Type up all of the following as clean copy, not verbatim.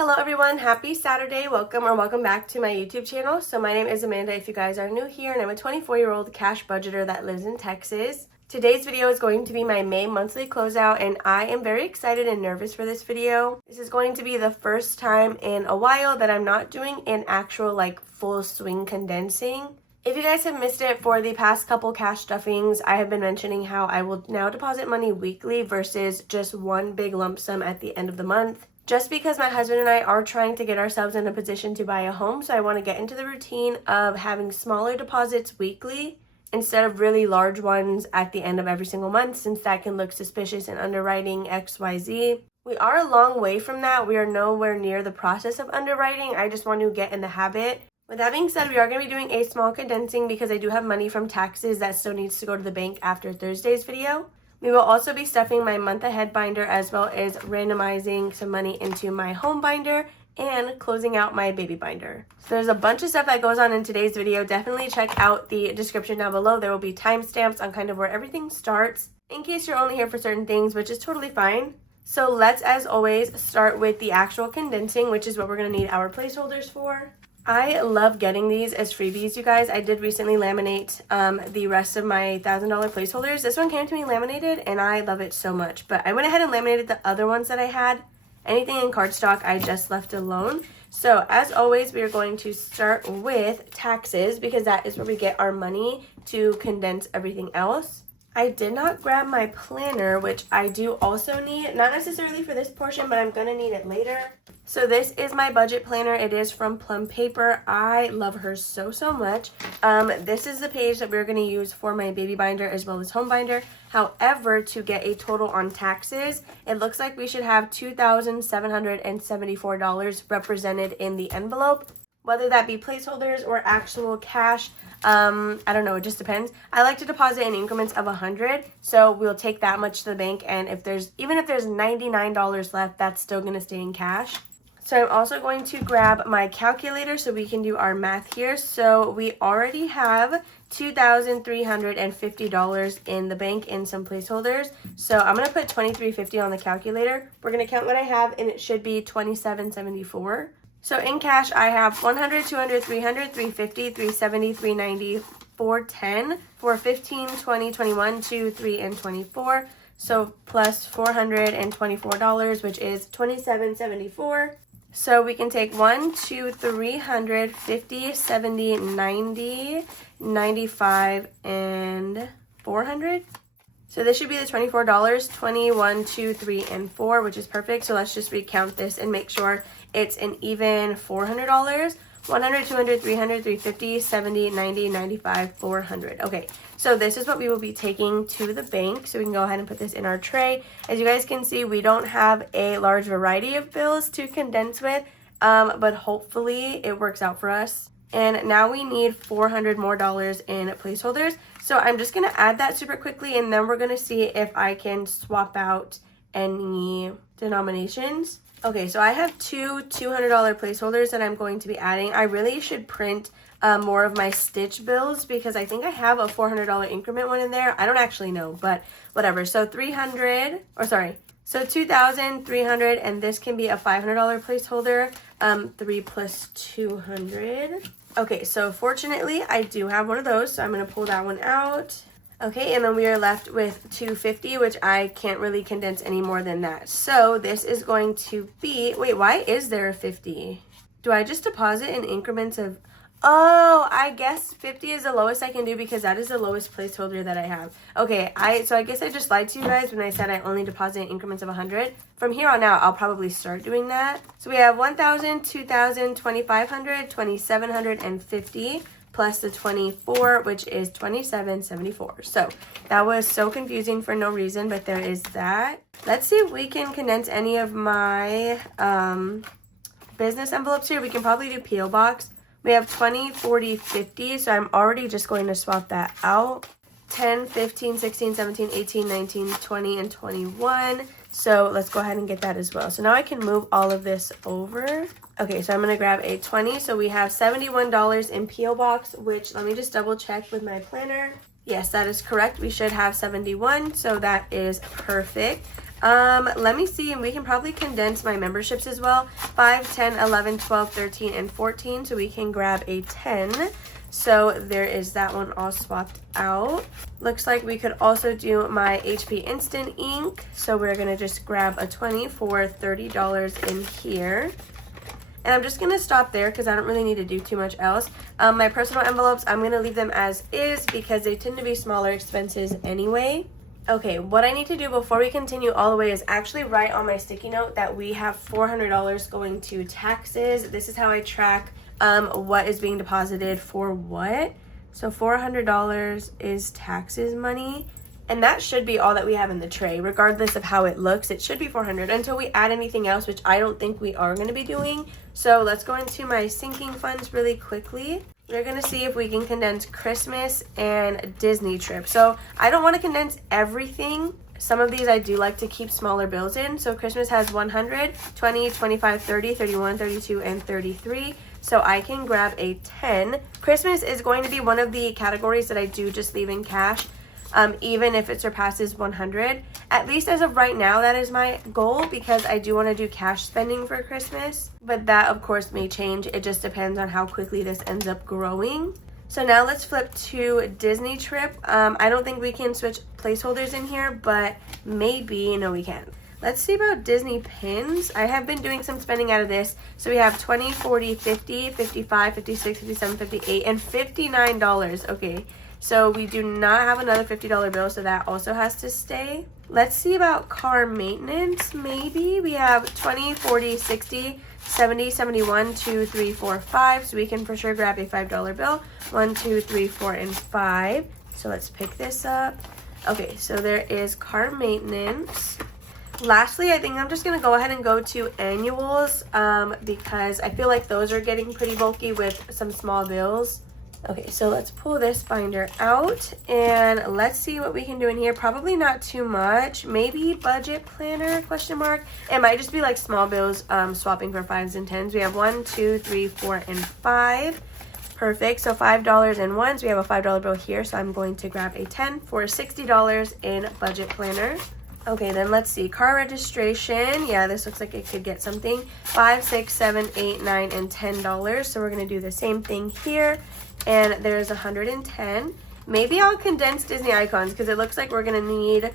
Hello everyone, happy Saturday. Welcome back to my YouTube channel. So my name is Amanda if you guys are new here, and I'm a 24-year-old cash budgeter that lives in Texas. Today's video is going to be my May monthly closeout, and I am very excited and nervous for this video. This is going to be the first time in a while that I'm not doing an actual full swing condensing. If you guys have missed it, for the past couple cash stuffings, I have been mentioning how I will now deposit money weekly versus just one big lump sum at the end of the month. Just because my husband and I are trying to get ourselves in a position to buy a home, so I want to get into the routine of having smaller deposits weekly instead of really large ones at the end of every single month, since that can look suspicious in underwriting XYZ. We are a long way from that. We are nowhere near the process of underwriting. I just want to get in the habit. With that being said, we are going to be doing a small condensing because I do have money from taxes that still needs to go to the bank after Thursday's video. We will also be stuffing my month ahead binder as well as randomizing some money into my home binder and closing out my baby binder. So there's a bunch of stuff that goes on in today's video. Definitely check out the description down below. There will be timestamps on kind of where everything starts in case you're only here for certain things, which is totally fine. So let's, as always, start with the actual condensing, which is what we're going to need our placeholders for. I love getting these as freebies, you guys. I did recently laminate the rest of my $1,000 placeholders. This one came to me laminated, and I love it so much. But I went ahead and laminated the other ones that I had. Anything in cardstock, I just left alone. So, as always, we are going to start with taxes because that is where we get our money to condense everything else. I did not grab my planner, which I do also need. Not necessarily for this portion, but I'm going to need it later. So this is my budget planner. It is from Plum Paper. I love her so much. This is the page that we're going to use for my baby binder as well as home binder. However, to get a total on taxes, it looks like we should have $2,774 represented in the envelope. Whether that be placeholders or actual cash, I don't know, it just depends. I like to deposit in increments of 100, so we'll take that much to the bank, and even if there's $99 left, that's still going to stay in cash. So I'm also going to grab my calculator so we can do our math here. So we already have $2,350 in the bank in some placeholders. So I'm going to put $2,350 on the calculator. We're going to count what I have, and it should be $2,774. So in cash, I have $100, $200, $300, $350, $370, $390, $410, $415, $20, $21, $2, $3, and $24. So plus $424, which is $2,774. So we can take 1, 2, 300, 50, 70, 90, 95, and 400. So this should be the $24, 21, 2, 3, and 4, which is perfect. So let's just recount this and make sure it's an even $400. 100, 200, 300, 350, 70, 90, 95, 400. Okay, so this is what we will be taking to the bank. So we can go ahead and put this in our tray. As you guys can see, we don't have a large variety of bills to condense with, but hopefully it works out for us. And now we need $400 more in placeholders. So I'm just going to add that super quickly, and then we're going to see if I can swap out any denominations. Okay, so I have two $200 placeholders that I'm going to be adding. I really should print more of my Stitch bills because I think I have a $400 increment one in there. I don't actually know, but whatever. So so 2,300, and this can be a $500 placeholder. 3 plus 200. Okay, so fortunately, I do have one of those, so I'm going to pull that one out. Okay, and then we are left with $250, which I can't really condense any more than that. So this is going to be, wait, why is there a 50? Do I just deposit in increments of, oh, I guess 50 is the lowest I can do because that is the lowest placeholder that I have. Okay, so I guess I just lied to you guys when I said I only deposit in increments of 100. From here on out, I'll probably start doing that. So we have 1,000, 2,000, 2,500, 2,750. Plus the 24, which is $2,774. So that was so confusing for no reason, but there is that. Let's see if we can condense any of my business envelopes here. We can probably do P.O. Box. We have 20, 40, 50, so I'm already just going to swap that out. 10, 15, 16, 17, 18, 19, 20, and 21. So let's go ahead and get that as well. So now I can move all of this over. Okay, so I'm going to grab a 20. So we have $71 in P.O. Box, which let me just double check with my planner. Yes, that is correct. We should have 71, so that is perfect. Let me see, and we can probably condense my memberships as well. 5, 10, 11, 12, 13, and 14. So we can grab a 10. So there is that one all swapped out. Looks like we could also do my HP Instant Ink. So we're gonna just grab a 20 for $30 in here. And I'm just gonna stop there because I don't really need to do too much else. My personal envelopes, I'm gonna leave them as is because they tend to be smaller expenses anyway. Okay, what I need to do before we continue all the way is actually write on my sticky note that we have $400 going to taxes. This is how I track what is being deposited for what. So $400 is taxes money, and that should be all that we have in the tray. Regardless of how it looks, it should be $400 until we add anything else, which I don't think we are going to be doing. So let's go into my sinking funds really quickly. We're going to see if we can condense Christmas and Disney trip. So I don't want to condense everything. Some of these I do like to keep smaller bills in. So Christmas has 100, 20, 25, 30, 31, 32, and 33. So I can grab a 10. Christmas is going to be one of the categories that I do just leave in cash, even if it surpasses 100. At least as of right now, that is my goal because I do want to do cash spending for Christmas. But that, of course, may change. It just depends on how quickly this ends up growing. So now let's flip to Disney trip. I don't think we can switch placeholders in here, but maybe, no, we can. Let's see about Disney pins. I have been doing some spending out of this. So we have 20, 40, 50, 55, 56, 57, 58, and $59. Okay, so we do not have another $50 bill, so that also has to stay. Let's see about car maintenance. Maybe we have 20, 40, 60, 70, 71, 2, 3, 4, 5. So we can for sure grab a $5 bill. 1, 2, 3, 4, and 5. So let's pick this up. Okay, so there is car maintenance. Lastly, I think I'm just going to go ahead and go to annuals because I feel like those are getting pretty bulky with some small bills. Okay, so let's pull this binder out and let's see what we can do in here. Probably not too much. Maybe budget planner, question mark. It might just be like small bills swapping for 5s and 10s. We have 1, 2, 3, 4, and 5. Perfect. So $5 and 1s. We have a $5 bill here, so I'm going to grab a 10 for $60 in budget planner. Okay, then let's see. Car registration. Yeah, this looks like it could get something. 5, 6, 7, 8, 9, and $10. So we're going to do the same thing here. And there's 110. Maybe I'll condense Disney icons because it looks like we're going to need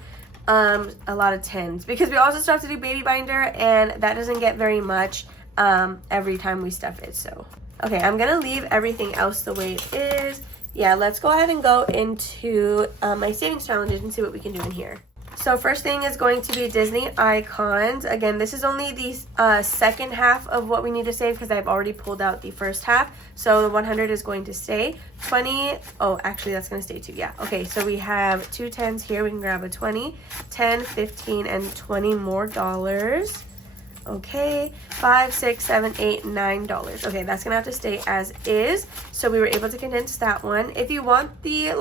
a lot of 10s. Because we also still have to do baby binder, and that doesn't get very much every time we stuff it. So, okay, I'm going to leave everything else the way it is. Yeah, let's go ahead and go into my savings challenges and see what we can do in here. So first thing is going to be Disney icons. Again, this is only the second half of what we need to save because I've already pulled out the first half. So the 100 is going to stay. 20, oh, actually that's going to stay too. Yeah. Okay, so we have 2 10s here. We can grab a 20, 10, 15, and 20 more dollars. Okay, 5, 6, 7, 8, $9. Okay, that's gonna have to stay as is. So we were able to condense that one. If you want the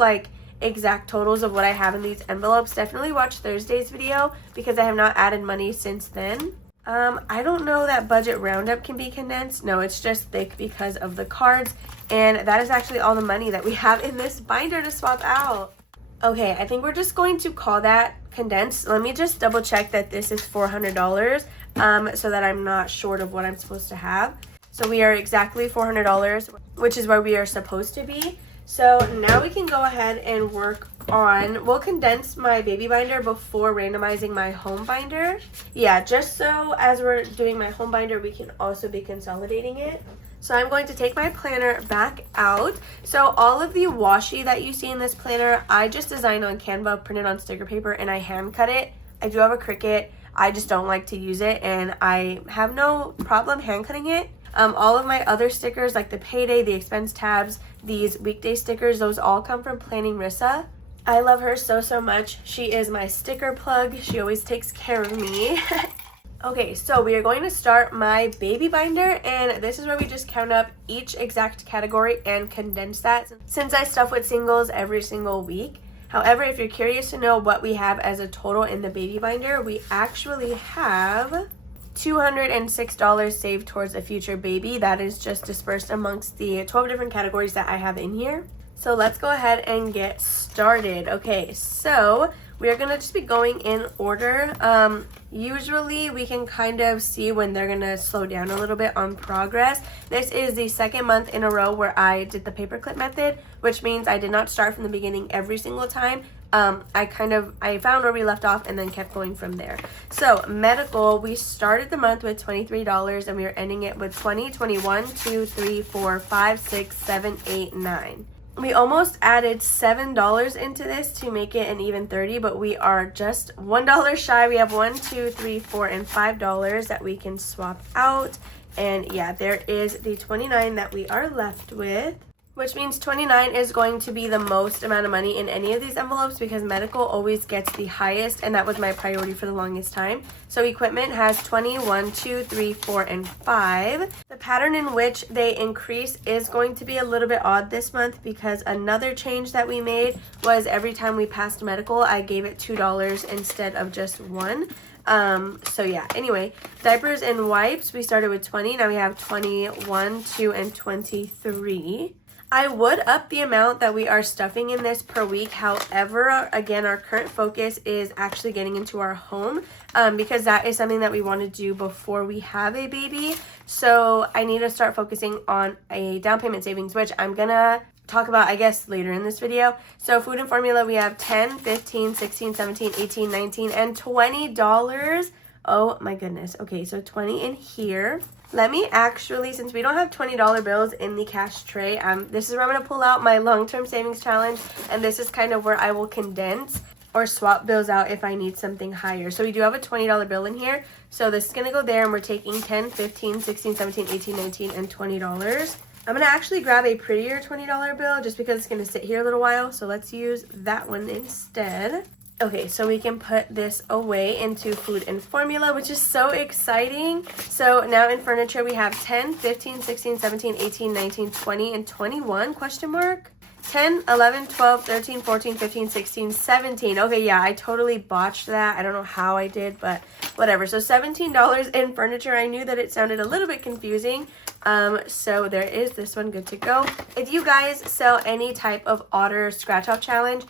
exact totals of what I have in these envelopes, definitely watch Thursday's video because I have not added money since then. I don't know that budget roundup can be condensed. No, it's just thick because of the cards, and that is actually all the money that we have in this binder to swap out. Okay, I think we're just going to call that condensed. Let me just double check that this is $400 so that I'm not short of what I'm supposed to have. So we are exactly $400, which is where we are supposed to be. So now we can go ahead and work on, we'll condense my baby binder before randomizing my home binder. Yeah, just so as we're doing my home binder, we can also be consolidating it. So I'm going to take my planner back out. So all of the washi that you see in this planner, I just designed on Canva, printed on sticker paper, and I hand cut it. I do have a Cricut. I just don't like to use it, and I have no problem hand cutting it. All of my other stickers, like the payday, the expense tabs, these weekday stickers, those all come from Planning Rissa. I love her so much. She is my sticker plug. She always takes care of me. Okay, so we are going to start my baby binder, and this is where we just count up each exact category and condense that since I stuff with singles every single week. However, if you're curious to know what we have as a total in the baby binder, we actually have $206 saved towards a future baby. That is just dispersed amongst the 12 different categories that I have in here. So let's go ahead and get started. Okay, so we are gonna just be going in order. Usually we can kind of see when they're gonna slow down a little bit on progress. This is the second month in a row where I did the paperclip method, which means I did not start from the beginning every single time. I found where we left off and then kept going from there. So medical, we started the month with $23 and we are ending it with 20, 21, 2, 3, 4, 5, 6, 7, 8, 9. We almost added $7 into this to make it an even 30, but we are just $1 shy. We have $1, 2, 3, 4, and $5 that we can swap out. And yeah, there is the 29 that we are left with, which means 29 is going to be the most amount of money in any of these envelopes because medical always gets the highest, and that was my priority for the longest time. So equipment has 20, 1, 2, 3, 4, and 5. The pattern in which they increase is going to be a little bit odd this month because another change that we made was every time we passed medical, I gave it $2 instead of just $1. So yeah, anyway, diapers and wipes, we started with 20. Now we have 21, 2, and 23. I would up the amount that we are stuffing in this per week. However, again, our current focus is actually getting into our home because that is something that we want to do before we have a baby. So I need to start focusing on a down payment savings, which I'm going to talk about, I guess, later in this video. So food and formula, we have 10, 15, 16, 17, 18, 19, and $20. Oh my goodness. Okay, so 20 in here. Let me actually, since we don't have $20 bills in the cash tray, this is where I'm going to pull out my long-term savings challenge, and this is kind of where I will condense or swap bills out if I need something higher. So we do have a $20 bill in here, so this is going to go there, and we're taking 10, 15, 16, 17, 18, 19, and $20. I'm going to actually grab a prettier $20 bill just because it's going to sit here a little while, so let's use that one instead. Okay, so we can put this away into food and formula, which is so exciting. So now in furniture, we have 10, 15, 16, 17, 18, 19, 20, and 21, question mark. 10, 11, 12, 13, 14, 15, 16, 17. Okay, yeah, I totally botched that. I don't know how I did, but whatever. So $17 in furniture. I knew that it sounded a little bit confusing. So there is this one, good to go. If you guys sell any type of otter scratch off challenge,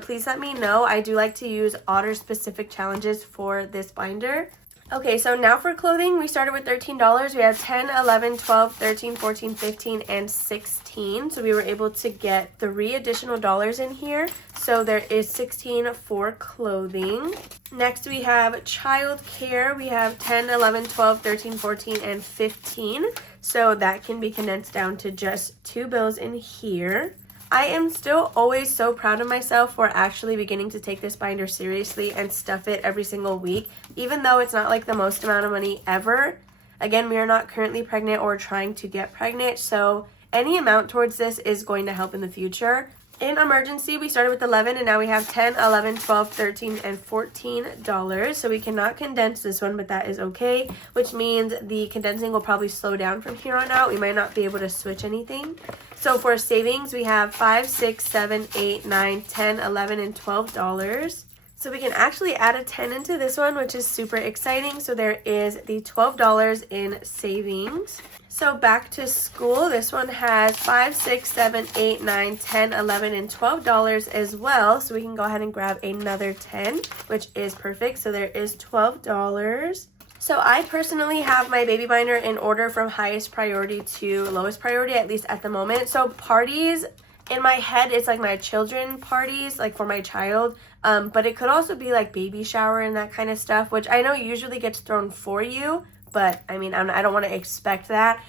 please let me know. I do like to use otter specific challenges for this binder. Okay, so now for clothing, we started with $13. We have 10, 11, 12, 13, 14, 15, and 16. So we were able to get 3 additional dollars in here. So there is 16 for clothing. Next, we have child care. We have 10, 11, 12, 13, 14, and 15. So that can be condensed down to just 2 bills in here. I am still always so proud of myself for actually beginning to take this binder seriously and stuff it every single week, even though it's not like the most amount of money ever. Again, we are not currently pregnant or trying to get pregnant, so any amount towards this is going to help in the future. In emergency, we started with 11 and now we have 10, 11, 12, 13, and $14. So we cannot condense this one, but that is okay, which means the condensing will probably slow down from here on out. We might not be able to switch anything. So for savings, we have 5, 6, 7, 8, 9, 10, 11, and $12. So we can actually add a 10 into this one, which is super exciting. So there is the $12 in savings. So back to school, this one has 5, 6, 7, 8, 9, 10, 11, and $12 as well. So we can go ahead and grab another 10, which is perfect. So there is $12. So I personally have my baby binder in order from highest priority to lowest priority, at least at the moment. So parties, in my head, it's like my children parties, like for my child. But it could also be like baby shower and that kind of stuff, which I know usually gets thrown for you. But I mean, I don't want to expect that.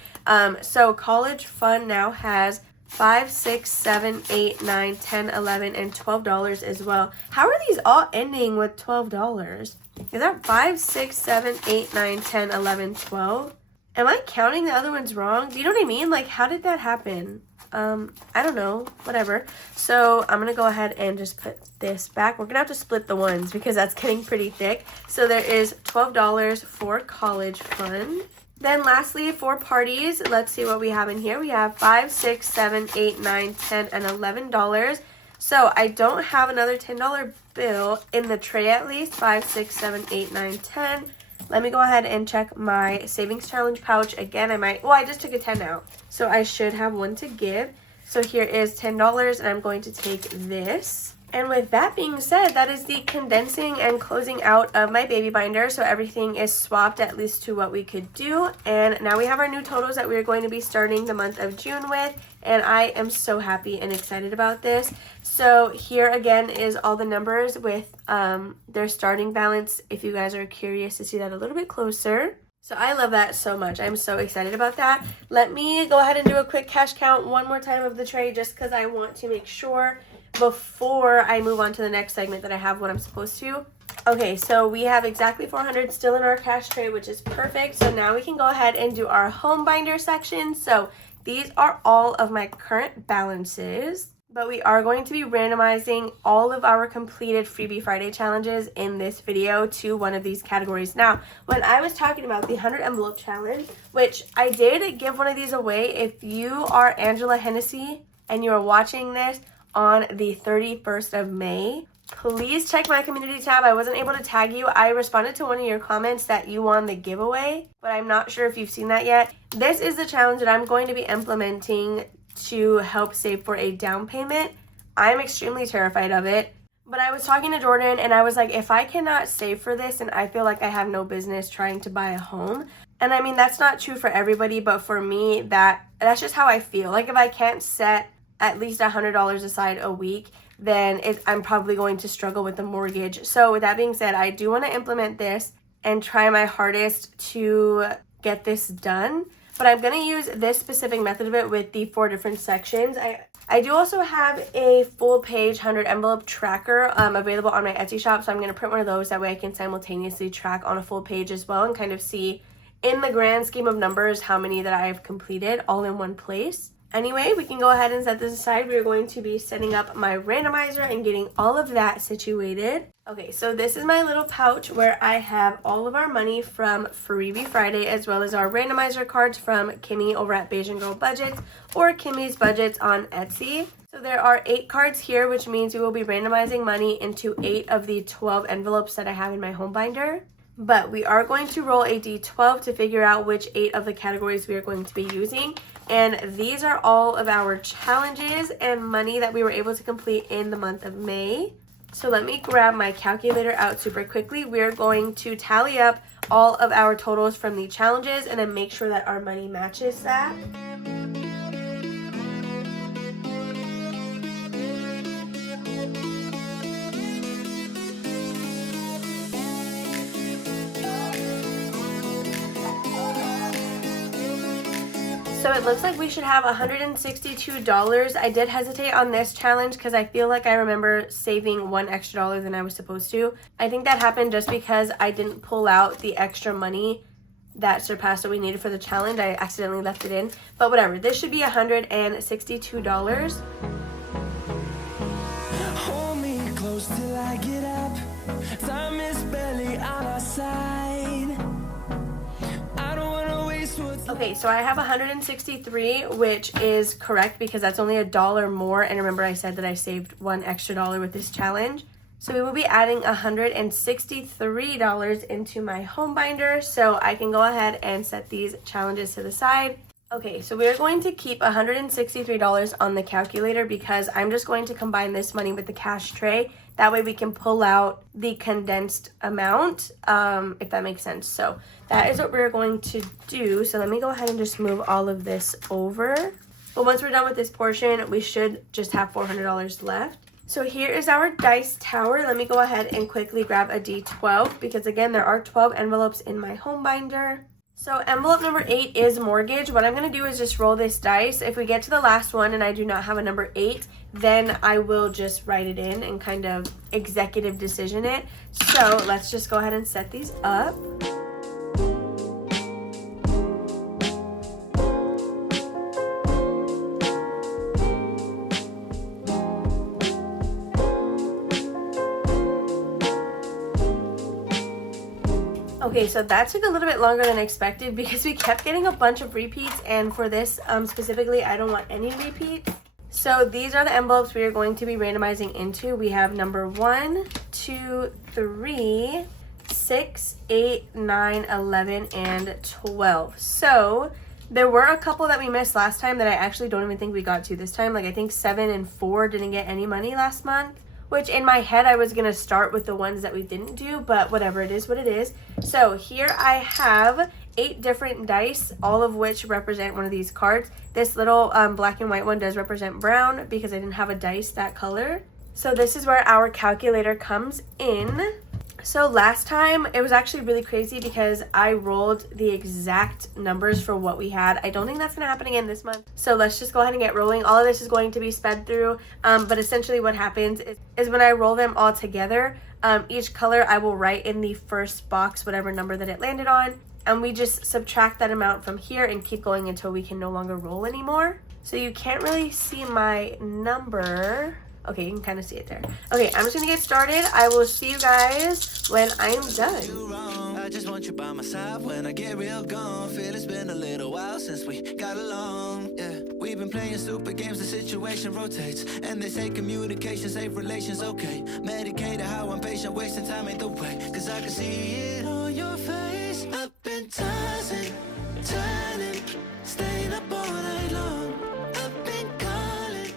So college fund now has 5, 6, 7, 8, 9, 10, 11, and $12 as well. How are these all ending with $12? Is that 5, 6, 7, 8, 9, 10, 11, 12? Am I counting the other ones wrong? Do you know what I mean? Like, how did that happen? I don't know, whatever. So I'm going to go ahead and just put this back. We're going to have to split the ones because that's getting pretty thick. So there is $12 for college fund. Then lastly, for parties, let's see what we have in here. We have 5, 6, 7, 8, 9, 10, and $11. So I don't have another $10 bill in the tray at least. 5, 6, 7, 8, 9, 10. Let me go ahead and check my savings challenge pouch again. I just took a 10 out. So I should have one to give. So here is $10 and I'm going to take this. And with that being said, that is the condensing and closing out of my baby binder. So everything is swapped at least to what we could do. And now we have our new totals that we're going to be starting the month of June with. And I am so happy and excited about this. So here again is all the numbers with their starting balance, if you guys are curious to see that a little bit closer. So I love that so much. I'm so excited about that. Let me go ahead and do a quick cash count one more time of the tray just because I want to make sure before I move on to the next segment that I have what I'm supposed to. Okay, so we have exactly 400 still in our cash tray, which is perfect. So now we can go ahead and do our home binder section. So these are all of my current balances, but we are going to be randomizing all of our completed Freebie Friday challenges in this video to one of these categories. Now, when I was talking about the 100 envelope challenge, which I did give one of these away, if you are Angela Hennessy and you are watching this on the 31st of May, please check my community tab. I wasn't able to tag you. I responded to one of your comments that you won the giveaway, but I'm not sure if you've seen that yet. This is the challenge that I'm going to be implementing to help save for a down payment. I'm extremely terrified of it, but I was talking to Jordan and I was like, if I cannot save for this, and I feel like I have no business trying to buy a home. And I mean, that's not true for everybody, but for me, that's just how I feel. Like if I can't set at least $100 aside a week, then I'm probably going to struggle with the mortgage. So with that being said, I do want to implement this and try my hardest to get this done. But I'm going to use this specific method of it with the 4 different sections. I do also have a full page 100 envelope tracker available on my Etsy shop. So I'm going to print one of those. That way I can simultaneously track on a full page as well and kind of see in the grand scheme of numbers how many that I've completed all in one place. Anyway, we can go ahead and set this aside. We are going to be setting up my randomizer and getting all of that situated. Okay, so this is my little pouch where I have all of our money from Freebie Friday as well as our randomizer cards from Kimmy over at Beijing Girl Budgets or Kimmy's Budgets on Etsy. So there are 8 cards here, which means we will be randomizing money into 8 of the 12 envelopes that I have in my home binder. But we are going to roll a d12 to figure out which 8 of the categories we are going to be using. And these are all of our challenges and money that we were able to complete in the month of May. So let me grab my calculator out super quickly. We're going to tally up all of our totals from the challenges and then make sure that our money matches that. So it looks like we should have $162. I did hesitate on this challenge because I feel like I remember saving $1 extra than I was supposed to. I think that happened just because I didn't pull out the extra money that surpassed what we needed for the challenge. I accidentally left it in, but whatever. This should be $162. Hold me close till I get up. Time is barely on our side. Okay, so I have 163, which is correct because that's only $1 more. And remember I said that I saved $1 extra with this challenge. So we will be adding $163 into my home binder. So I can go ahead and set these challenges to the side. Okay, so we're going to keep $163 on the calculator because I'm just going to combine this money with the cash tray. That way we can pull out the condensed amount, if that makes sense. So that is what we're going to do. So let me go ahead and just move all of this over. But once we're done with this portion, we should just have $400 left. So here is our dice tower. Let me go ahead and quickly grab a D12 because again, there are 12 envelopes in my home binder. So envelope number 8 is mortgage. What I'm going to do is just roll this dice. If we get to the last one and I do not have a number 8, then I will just write it in and kind of executive decision it. So let's just go ahead and set these up. Okay, so that took a little bit longer than expected because we kept getting a bunch of repeats, and for this specifically, I don't want any repeats. So these are the envelopes we are going to be randomizing into. We have number 1, 2, 3, 6, 8, 9, 11, and 12. So there were a couple that we missed last time that I actually don't even think we got to this time. Like I think 7 and 4 didn't get any money last month, which in my head I was going to start with the ones that we didn't do, but whatever, it is what it is. So here I have 8 different dice, all of which represent one of these cards. This little black and white one does represent brown because I didn't have a dice that color. So this is where our calculator comes in. So last time it was actually really crazy because I rolled the exact numbers for what we had. I don't think that's going to happen again this month. So let's just go ahead and get rolling. All of this is going to be sped through. But essentially what happens is when I roll them all together, each color I will write in the first box whatever number that it landed on. And we just subtract that amount from here and keep going until we can no longer roll anymore. So you can't really see my number. Okay, you can kind of see it there. Okay, I'm just gonna get started. I will see you guys when I'm done. I just want you by my side when I get real gone. Feel it's been a little while since we got along. Yeah, we've been playing stupid games, the situation rotates. And they say communication, save relations, okay. Medicated how I'm patient, wasting time ain't the way. Cause I can see it on your face. I've been tossing, turning, staying up all night long. I've been calling.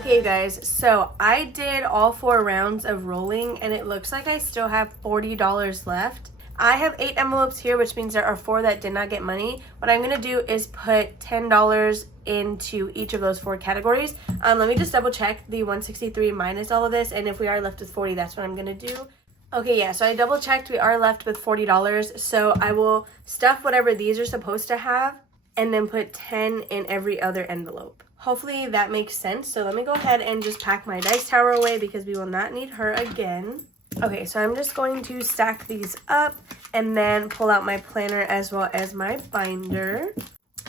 Okay guys, so I did all 4 rounds of rolling and it looks like I still have $40 left. I have 8 envelopes here, which means there are 4 that did not get money. What I'm going to do is put $10 into each of those 4 categories. Let me just double check the 163 minus all of this, and if we are left with 40, that's what I'm going to do. Okay, yeah, so I double checked. We are left with $40, so I will stuff whatever these are supposed to have and then put 10 in every other envelope. Hopefully that makes sense. So let me go ahead and just pack my dice tower away because we will not need her again. Okay, so I'm just going to stack these up and then pull out my planner as well as my binder.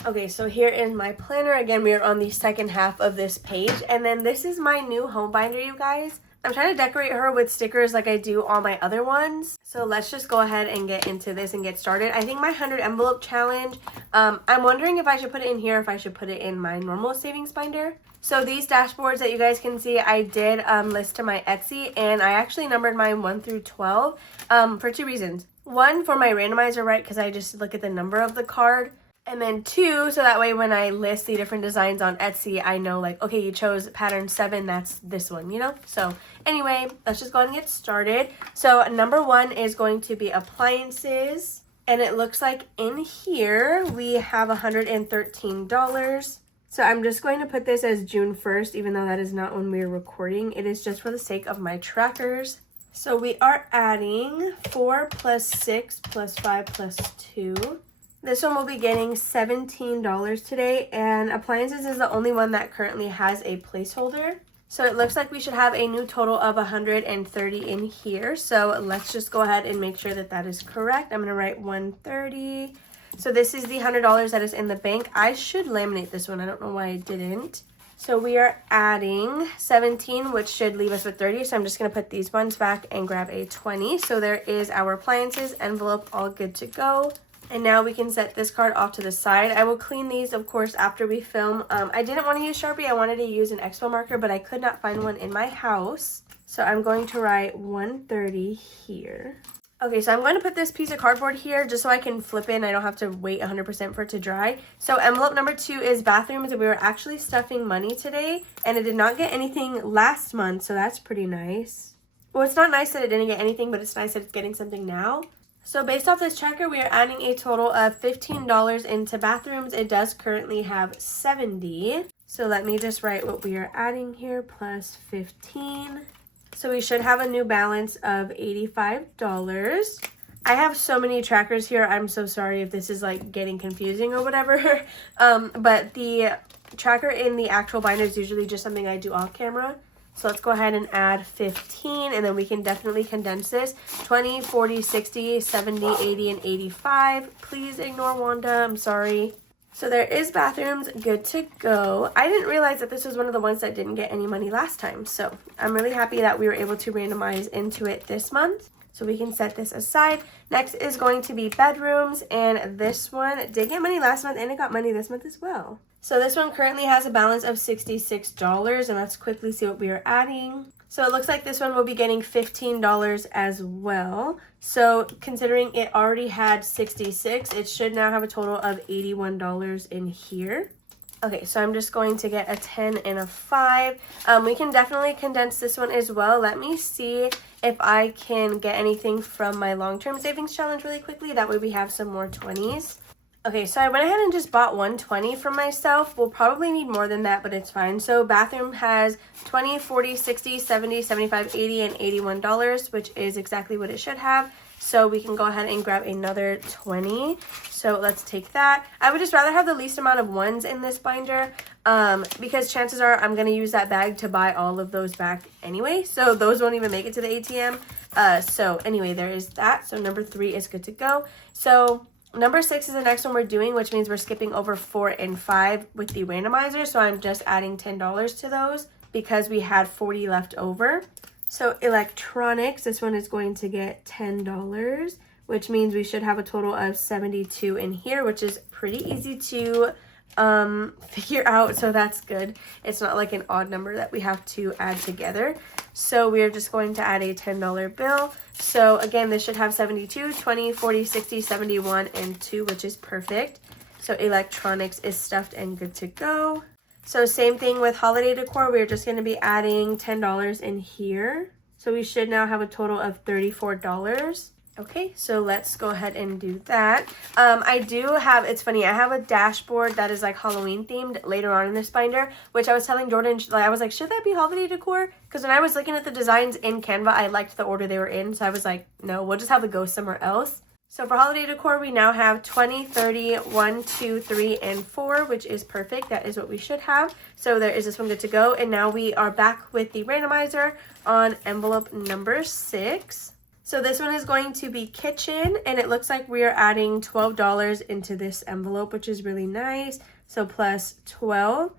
Okay, so here is my planner. Again, we are on the second half of this page. And then this is my new home binder, you guys. I'm trying to decorate her with stickers like I do all my other ones. So let's just go ahead and get into this and get started. I think my 100 envelope challenge, I'm wondering if I should put it in here or if I should put it in my normal savings binder. So these dashboards that you guys can see, I did list to my Etsy, and I actually numbered mine 1 through 12 for 2 reasons. 1, for my randomizer, right, because I just look at the number of the card. And then 2, so that way when I list the different designs on Etsy, I know like, okay, you chose pattern 7, that's this one, you know? So anyway, let's just go ahead and get started. So number 1 is going to be appliances. And it looks like in here, we have $113. So I'm just going to put this as June 1st, even though that is not when we're recording. It is just for the sake of my trackers. So we are adding 4 plus 6 plus 5 plus 2. This one will be getting $17 today, and appliances is the only one that currently has a placeholder. So it looks like we should have a new total of 130 in here. So let's just go ahead and make sure that that is correct. I'm going to write 130. So this is the $100 that is in the bank. I should laminate this one. I don't know why I didn't. So we are adding 17, which should leave us with 30. So I'm just going to put these ones back and grab a 20. So there is our appliances envelope all good to go. And now we can set this card off to the side. I will clean these, of course, after we film. I didn't want to use Sharpie. I wanted to use an expo marker, but I could not find one in my house. So I'm going to write 130 here. Okay, so I'm going to put this piece of cardboard here just so I can flip it and I don't have to wait 100% for it to dry. So envelope number 2 is bathrooms. We were actually stuffing money today, and it did not get anything last month, so that's pretty nice. Well, it's not nice that it didn't get anything, but it's nice that it's getting something now. So based off this tracker, we are adding a total of $15 into bathrooms. It does currently have 70. So let me just write what we are adding here, plus 15. So we should have a new balance of $85. I have so many trackers here. I'm so sorry if this is like getting confusing or whatever. But the tracker in the actual binder is usually just something I do off camera. So let's go ahead and add 15, and then we can definitely condense this. 20, 40, 60, 70, 80, and 85. Please ignore Wanda. I'm sorry. So there is bathrooms. Good to go. I didn't realize that this was one of the ones that didn't get any money last time. So I'm really happy that we were able to randomize into it this month. So we can set this aside. Next is going to be bedrooms, and this one did get money last month, and it got money this month as well. So this one currently has a balance of $66, and let's quickly see what we are adding. So it looks like this one will be getting $15 as well. So considering it already had 66, it should now have a total of $81 in here. Okay, so I'm just going to get a 10 and a 5. We can definitely condense this one as well. Let me see if I can get anything from my long-term savings challenge really quickly. That way we have some more 20s. Okay, so I went ahead and just bought 120 for myself. We'll probably need more than that, but it's fine. So bathroom has 20, 40, 60, 70, 75, 80, and $81, which is exactly what it should have. So we can go ahead and grab another 20. So let's take that. I would just rather have the least amount of ones in this binder because chances are I'm going to use that bag to buy all of those back anyway. So those won't even make it to the ATM. So anyway, there is that. So number 3 is good to go. So number 6 is the next one we're doing, which means we're skipping over 4 and 5 with the randomizer. So I'm just adding $10 to those because we had 40 left over. So electronics, this one is going to get $10, which means we should have a total of 72 in here, which is pretty easy to figure out. So that's good. It's not like an odd number that we have to add together. So we're just going to add a $10 bill. So again, this should have 72, 20, 40, 60, 71, and 2, which is perfect. So electronics is stuffed and good to go. So same thing with holiday decor. We're just going to be adding $10 in here. So we should now have a total of $34. Okay, so let's go ahead and do that. I do have, it's funny, I have a dashboard that is like Halloween themed later on in this binder, which I was telling Jordan, I was like, should that be holiday decor? Because when I was looking at the designs in Canva, I liked the order they were in. So I was like, no, we'll just have the ghost somewhere else. So for holiday decor, we now have 20, 30, 1, 2, 3, and 4, which is perfect. That is what we should have. So there is this one good to go. And now we are back with the randomizer on envelope number 6. So this one is going to be kitchen, and it looks like we are adding $12 into this envelope, which is really nice. So plus 12,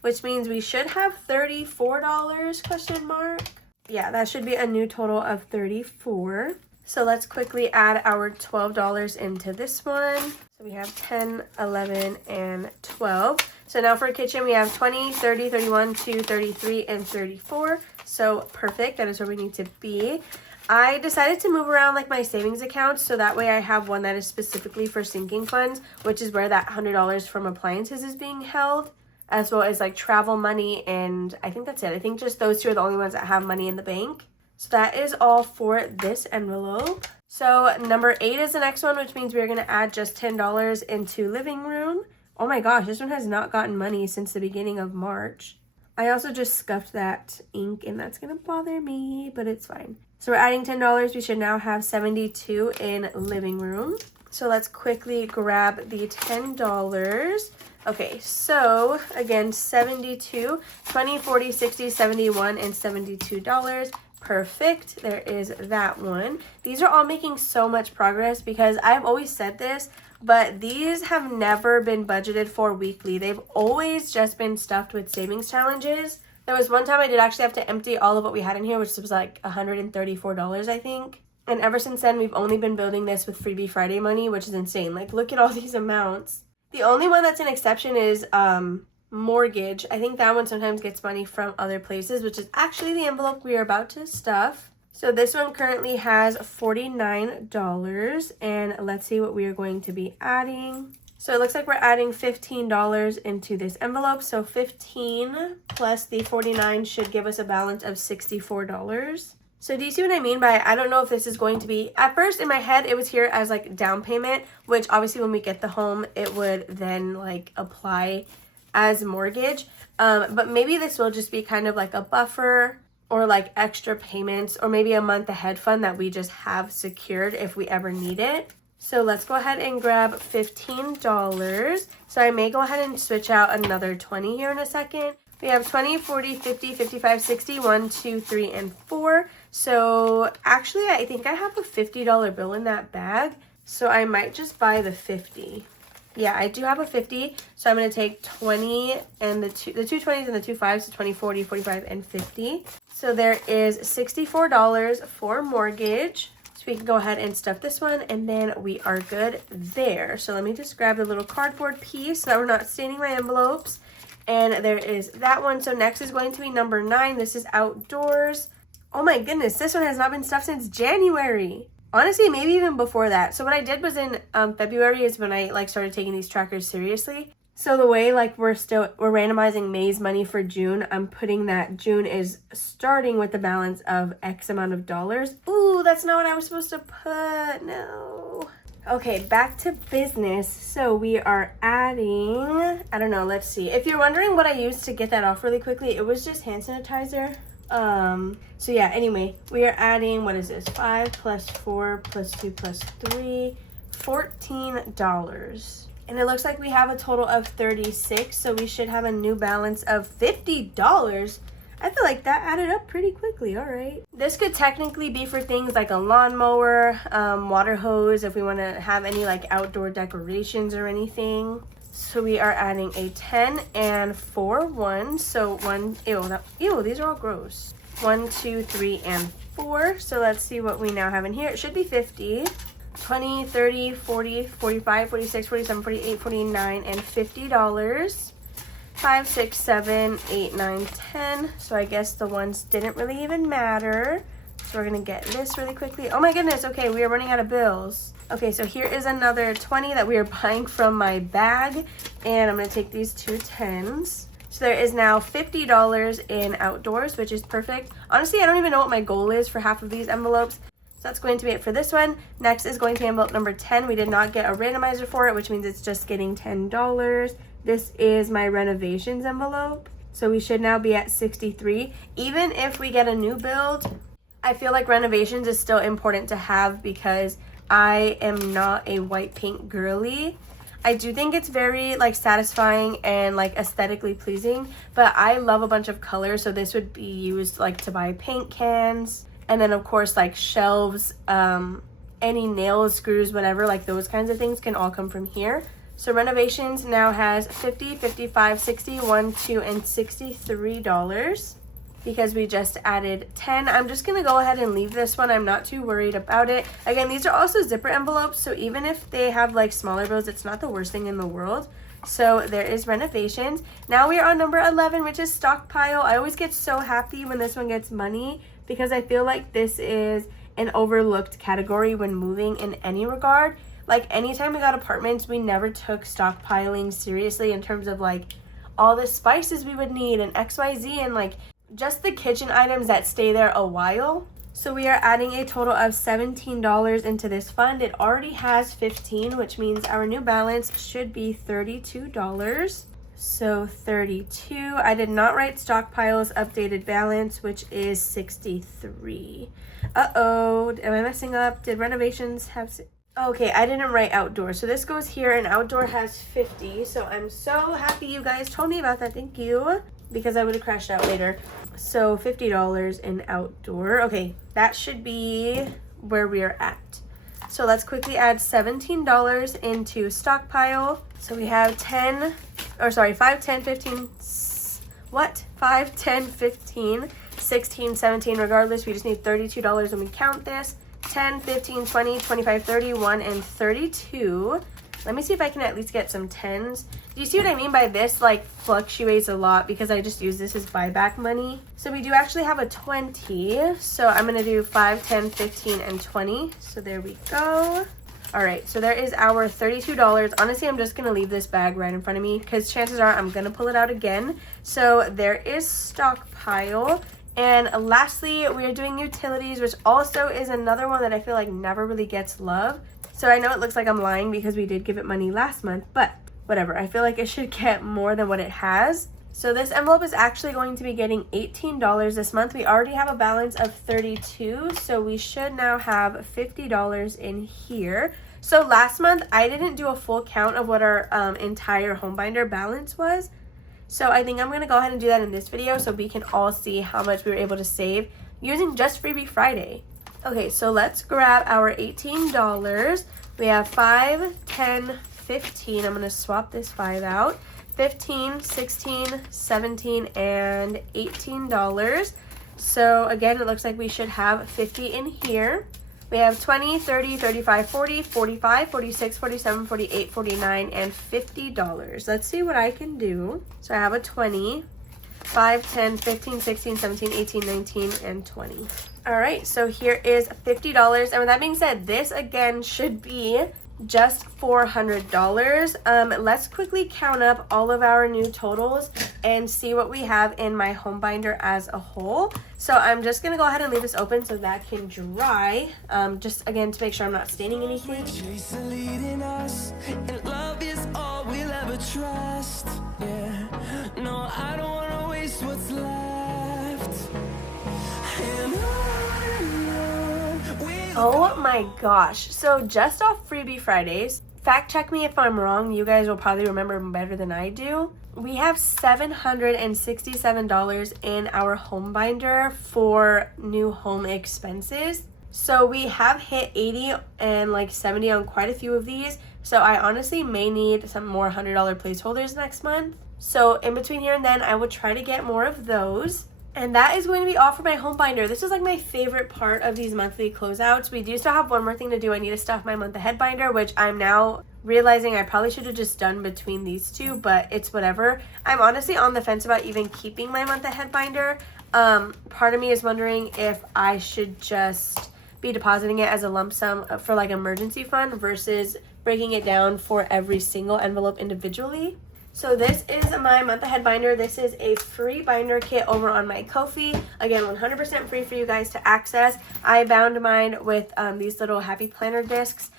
which means we should have $34, question mark. Yeah, that should be a new total of 34. So let's quickly add our $12 into this one. So we have 10, 11, and 12. So now for kitchen, we have 20, 30, 31, 2, 33, and 34. So perfect. That is where we need to be. I decided to move around like my savings accounts so that way I have one that is specifically for sinking funds, which is where that $100 from appliances is being held, as well as like travel money, and I think that's it. I think just those two are the only ones that have money in the bank. So that is all for this envelope. So number 8 is the next one, which means we're going to add just $10 into living room. Oh my gosh, this one has not gotten money since the beginning of March. I also just scuffed that ink and that's going to bother me, but it's fine. So we're adding $10. We should now have 72 in living room. So let's quickly grab the $10. Okay, so again, 72, 20, 40, 60, 71, and $72. Perfect. There is that one. These are all making so much progress because I've always said this, but these have never been budgeted for weekly. They've always just been stuffed with savings challenges. There was one time I did actually have to empty all of what we had in here, which was like $134, I think. And ever since then, we've only been building this with Freebie Friday money, which is insane. Like, look at all these amounts. The only one that's an exception is mortgage. I think that one sometimes gets money from other places, which is actually the envelope we are about to stuff. So this one currently has $49, and let's see what we are going to be adding. So it looks like we're adding $15 into this envelope. So 15 plus the 49 should give us a balance of $64. So do you see what I mean by, I don't know if this is going to be, at first in my head, it was here as like down payment, which obviously when we get the home, it would then like apply as mortgage. But maybe this will just be kind of like a buffer or like extra payments or maybe a month ahead fund that we just have secured if we ever need it. So let's go ahead and grab $15. So I may go ahead and switch out another 20 here in a second. We have 20, 40, 50, 55, 60, 1, 2, 3, and 4. So actually, I think I have a $50 bill in that bag. So I might just buy the 50. Yeah, I do have a 50. So I'm going to take 20 and the two 20s and the 2 5s, so 20, 40, 45, and 50. So there is $64 for mortgage. So we can go ahead and stuff this one, and then we are good there. So let me just grab the little cardboard piece so that we're not staining my envelopes. And there is that one. So next is going to be number 9. This is outdoors. Oh my goodness, this one has not been stuffed since January. Honestly, maybe even before that. So what I did was in February is when I like started taking these trackers seriously. So the way like we're randomizing May's money for June, I'm putting that June is starting with the balance of X amount of dollars. Ooh, that's not what I was supposed to put. No. Okay, back to business. So we are adding, I don't know, let's see. If you're wondering what I used to get that off really quickly, it was just hand sanitizer. So yeah, anyway, we are adding, what is this? 5 plus 4 plus 2 plus 3, $14. And it looks like we have a total of 36, so we should have a new balance of $50. I feel like that added up pretty quickly. All right. This could technically be for things like a lawnmower, water hose, if we want to have any like outdoor decorations or anything. So we are adding a 10 and 4 ones. So ew, these are all gross. 1, 2, 3, and 4. So let's see what we now have in here. It should be 50. 20, 30, 40, 45, 46, 47, 48, 49, and $50. 5, 6, 7, 8, 9, 10. So I guess the ones didn't really even matter. So we're going to get this really quickly. Oh my goodness. Okay, we are running out of bills. Okay, so here is another 20 that we are buying from my bag. And I'm going to take these two 10s. So there is now $50 in outdoors, which is perfect. Honestly, I don't even know what my goal is for half of these envelopes. So that's going to be it for this one. Next is going to be envelope number 10. We did not get a randomizer for it, which means it's just getting $10. This is my renovations envelope. So we should now be at 63. Even if we get a new build, I feel like renovations is still important to have because I am not a white paint girly. I do think it's very like satisfying and like aesthetically pleasing, but I love a bunch of colors. So this would be used like to buy paint cans. And then, of course, like shelves, any nails, screws, whatever, like those kinds of things can all come from here. So renovations now has $50, $55, $61, $2, and $63 because we just added 10. I'm just going to go ahead and leave this one. I'm not too worried about it. Again, these are also zipper envelopes. So even if they have like smaller bills, it's not the worst thing in the world. So there is renovations. Now we are on number 11, which is stockpile. I always get so happy when this one gets money, because I feel like this is an overlooked category when moving in any regard. Like anytime we got apartments, we never took stockpiling seriously in terms of like all the spices we would need and XYZ and like just the kitchen items that stay there a while. So we are adding a total of $17 into this fund. It already has 15, which means our new balance should be $32. So 32. I did not write stockpiles updated balance, which is 63. Uh-oh, am I messing up? Did renovations have... Okay, I didn't write outdoor. So this goes here and outdoor has 50. So I'm so happy you guys told me about that. Thank you. Because I would have crashed out later. So $50 in outdoor. Okay, that should be where we are at. So let's quickly add $17 into stockpile. So we have 5, 10, 15, 16, 17, regardless, we just need $32 when we count this. 10, 15, 20, 25, 31, and 32. Let me see if I can at least get some 10s. Do you see what I mean by this? Like fluctuates a lot because I just use this as buyback money. So we do actually have a 20. So I'm going to do 5, 10, 15, and 20. So there we go. All right, so there is our $32. Honestly, I'm just going to leave this bag right in front of me because chances are I'm going to pull it out again. So there is stockpile. And lastly, we are doing utilities, which also is another one that I feel like never really gets love. So I know it looks like I'm lying because we did give it money last month, but whatever. I feel like it should get more than what it has. So this envelope is actually going to be getting $18 this month. We already have a balance of 32, so we should now have $50 in here. So last month, I didn't do a full count of what our entire home binder balance was. So I think I'm going to go ahead and do that in this video so we can all see how much we were able to save using just Freebie Friday. Okay, so let's grab our $18. We have 5, 10, 15. I'm going to swap this 5 out. 15, 16, 17, and $18. So again, it looks like we should have 50 in here. We have 20, 30, 35, 40, 45, 46, 47, 48, 49, and $50. Let's see what I can do. So I have a 20, 5, 10, 15, 16, 17, 18, 19, and 20. All right, so here is $50. And with that being said, this again should be just $400. Let's quickly count up all of our new totals and see what we have in my home binder as a whole. So I'm just gonna go ahead and leave this open so that can dry, just again to make sure I'm not staining anything. No, I don't wanna waste what's left. Oh my gosh, so just off Freebie Fridays, fact check me if I'm wrong, you guys will probably remember better than I do, we have $767 in our home binder for new home expenses. So we have hit 80 and like 70 on quite a few of these, so I honestly may need some more $100 placeholders next month. So in between here and then, I will try to get more of those. And that is going to be all for my home binder. This is like my favorite part of these monthly closeouts. We do still have one more thing to do. I need to stuff my month ahead binder, which I'm now realizing I probably should have just done between these two, but it's whatever. I'm honestly on the fence about even keeping my month ahead binder. Part of me is wondering if I should just be depositing it as a lump sum for like emergency fund versus breaking it down for every single envelope individually. So this is my month ahead binder. This is a free binder kit over on my Ko-fi. Again, 100% free for you guys to access. I bound mine with these little happy planner discs,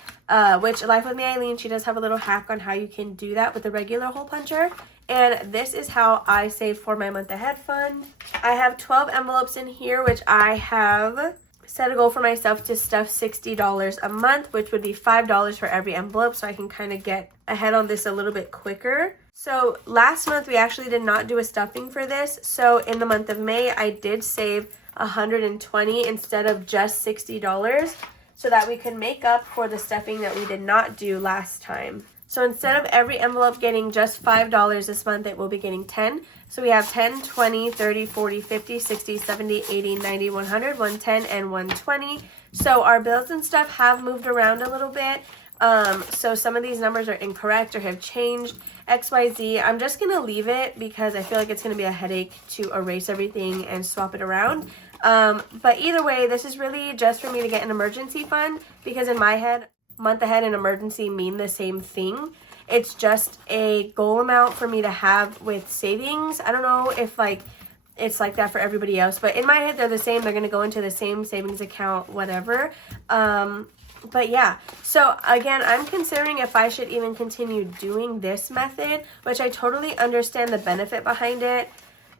which Life with Me Eileen, she does have a little hack on how you can do that with a regular hole puncher. And this is how I save for my month ahead fund. I have 12 envelopes in here, which I have set a goal for myself to stuff $60 a month, which would be $5 for every envelope, so I can kind of get ahead on this a little bit quicker. So last month we actually did not do a stuffing for this, so in the month of May I did save $120 instead of just $60 so that we could make up for the stuffing that we did not do last time. So instead of every envelope getting just $5 this month, it will be getting 10. So we have 10, 20, 30, 40, 50, 60, 70, 80, 90, 100, 110, and 120. So our bills and stuff have moved around a little bit. So some of these numbers are incorrect or have changed. XYZ, I'm just going to leave it because I feel like it's going to be a headache to erase everything and swap it around. But either way, this is really just for me to get an emergency fund because in my head, month ahead and emergency mean the same thing. It's just a goal amount for me to have with savings. I don't know if like it's like that for everybody else, but in my head they're the same. They're going to go into the same savings account, whatever. But yeah, so again, I'm considering if I should even continue doing this method, which I totally understand the benefit behind it.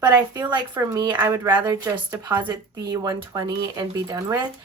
But I feel like for me, I would rather just deposit the 120 and be done with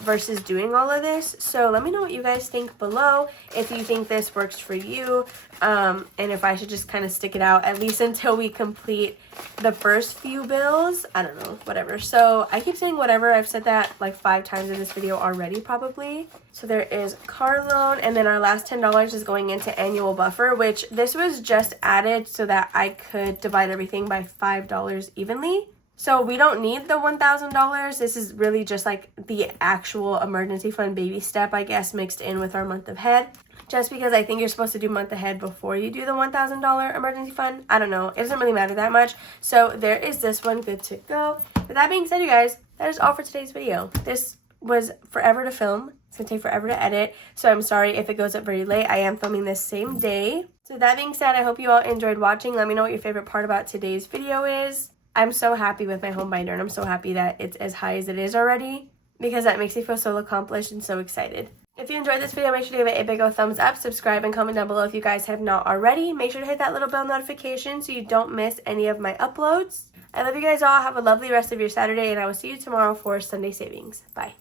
versus doing all of this. So let me know what you guys think below, if you think this works for you, and if I should just kind of stick it out at least until we complete the first few bills. I don't know, whatever. So I keep saying whatever. I've said that like 5 times in this video already probably. So there is car loan, and then our last $10 is going into annual buffer, which this was just added so that I could divide everything by $5 evenly. So we don't need the $1,000. This is really just like the actual emergency fund baby step, I guess, mixed in with our month ahead. Just because I think you're supposed to do month ahead before you do the $1,000 emergency fund. I don't know. It doesn't really matter that much. So there is this one good to go. With that being said, you guys, that is all for today's video. This was forever to film. It's going to take forever to edit. So I'm sorry if it goes up very late. I am filming this same day. So that being said, I hope you all enjoyed watching. Let me know what your favorite part about today's video is. I'm so happy with my home binder, and I'm so happy that it's as high as it is already because that makes me feel so accomplished and so excited. If you enjoyed this video, make sure to give it a big old thumbs up, subscribe, and comment down below if you guys have not already. Make sure to hit that little bell notification so you don't miss any of my uploads. I love you guys all. Have a lovely rest of your Saturday, and I will see you tomorrow for Sunday savings. Bye.